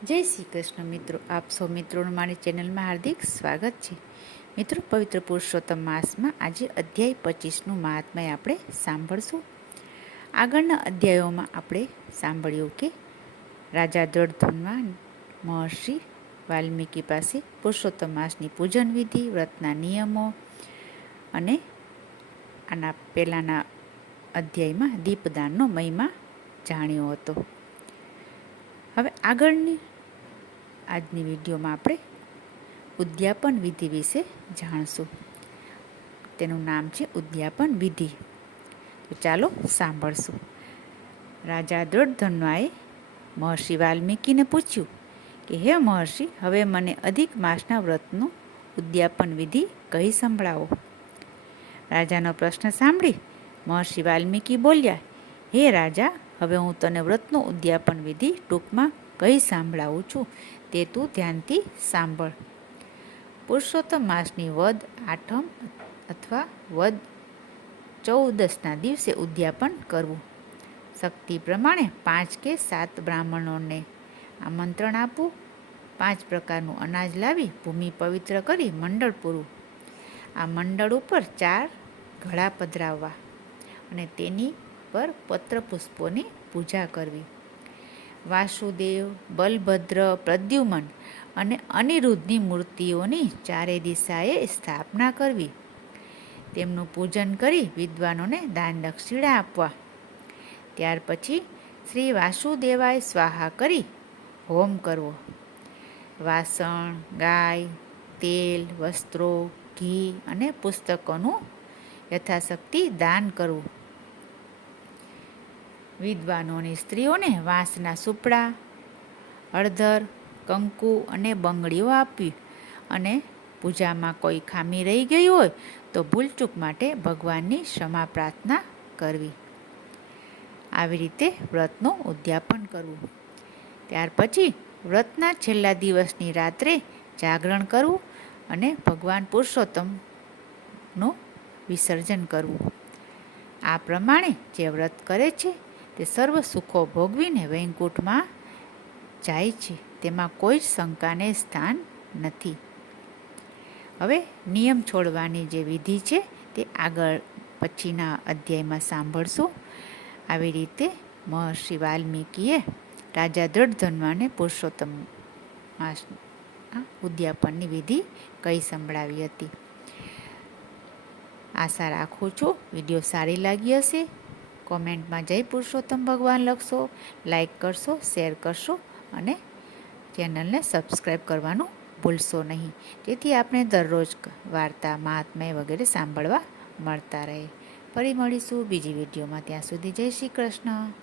જય શ્રી કૃષ્ણ મિત્રો, આપ સૌ મિત્રોનું મારી ચેનલમાં હાર્દિક સ્વાગત છે. મિત્રો, પવિત્ર પુરુષોત્તમ માસમાં આજે અધ્યાય 25નું મહાત્મય આપણે સાંભળશું. આગળના અધ્યાયોમાં આપણે સાંભળ્યું કે રાજા દ્રઢધ્વન્વા મહર્ષિ વાલ્મીકી પાસે પુરુષોત્તમ માસની પૂજન વિધિ, વ્રતના નિયમો અને આના પહેલાંના અધ્યાયમાં દીપદાનનો મહિમા જાણ્યો હતો. હવે આજની વિડીયોમાં આપણે ઉદ્યાપન વિધિ વિશે જાણશું. તેનું નામ છે ઉદ્યાપન વિધિ. તો ચાલો સાંભળશું. રાજા દ્રઢધ્વન્વાએ મહર્ષિ વાલ્મીકીને પૂછ્યું કે હે મહર્ષિ, હવે મને અધિક માસના વ્રતનું ઉદ્યાપન વિધિ કહી સંભળાવો. રાજાનો પ્રશ્ન સાંભળી મહર્ષિ વાલ્મીકી બોલ્યા, હે રાજા, હવે હું તને વ્રતનું ઉદ્યાપન વિધિ ટૂંકમાં કહી સંભળાવું છું, તે તું ધ્યાનથી સાંભળ. પુરુષોત્તમ માસની વદ આઠમ અથવા વદ 14ના દિવસે ઉદ્યાપન કરવું. શક્તિ પ્રમાણે 5 કે 7 બ્રાહ્મણોને આમંત્રણ આપવું. 5 પ્રકારનું અનાજ લાવી ભૂમિ પવિત્ર કરી મંડળ પૂરવું. આ મંડળ ઉપર 4 ઘડા પધરાવવા અને તેની પર પત્ર પુષ્પોની પૂજા કરવી. વાસુદેવ, બલભદ્ર, પ્રદ્યુમન અને અનિરુદ્ધની મૂર્તિઓની ચારે દિશાએ સ્થાપના કરવી. તેમનું પૂજન કરી વિદ્વાનોને દાન દક્ષિણા આપવા. ત્યાર પછી શ્રી વાસુદેવાય સ્વાહા કરી હોમ કરવો. વાસણ, ગાય, તેલ, વસ્ત્રો, ઘી અને પુસ્તકોનું યથાશક્તિ દાન કરવું. વિદ્વાનોની સ્ત્રીઓને વાંસના સુપડા, હળદર, કંકુ અને બંગડીઓ આપવી અને પૂજામાં કોઈ ખામી રહી ગઈ હોય તો ભૂલચૂક માટે ભગવાનની ક્ષમા પ્રાર્થના કરવી. આવી રીતે વ્રતનું ઉદ્યાપન કરવું. ત્યાર પછી વ્રતના છેલ્લા દિવસની રાત્રે જાગરણ કરવું અને ભગવાન પુરુષોત્તમનું વિસર્જન કરવું. આ પ્રમાણે જે વ્રત કરે છે તે સર્વ સુખો ભોગવીને વૈકુંઠમાં જાય છે. તેમાં કોઈ જ શંકાને સ્થાન નથી. હવે નિયમ છોડવાની જે વિધિ છે તે આગળ પછીના અધ્યાયમાં સાંભળશું. આવી રીતે મહર્ષિ વાલ્મીકીએ રાજા દ્રઢધ્વન્વાને પુરુષોત્તમ માસના ઉદ્યાપનની વિધિ કહી સંભળાવી હતી. આશા રાખું છું વિડીયો સારી લાગી હશે. કોમેન્ટમાં જય પુરુષોત્તમ ભગવાન લખશો, લાઈક કરશો, શેર કરશો અને ચેનલને સબસ્ક્રાઈબ કરવાનું ભૂલશો નહીં, જેથી આપણે દરરોજ વાર્તા, મહાત્મ્ય વગેરે સાંભળવા મળતા રહે. ફરી મળીશું બીજી વિડીયોમાં. ત્યાં સુધી જય શ્રી કૃષ્ણ.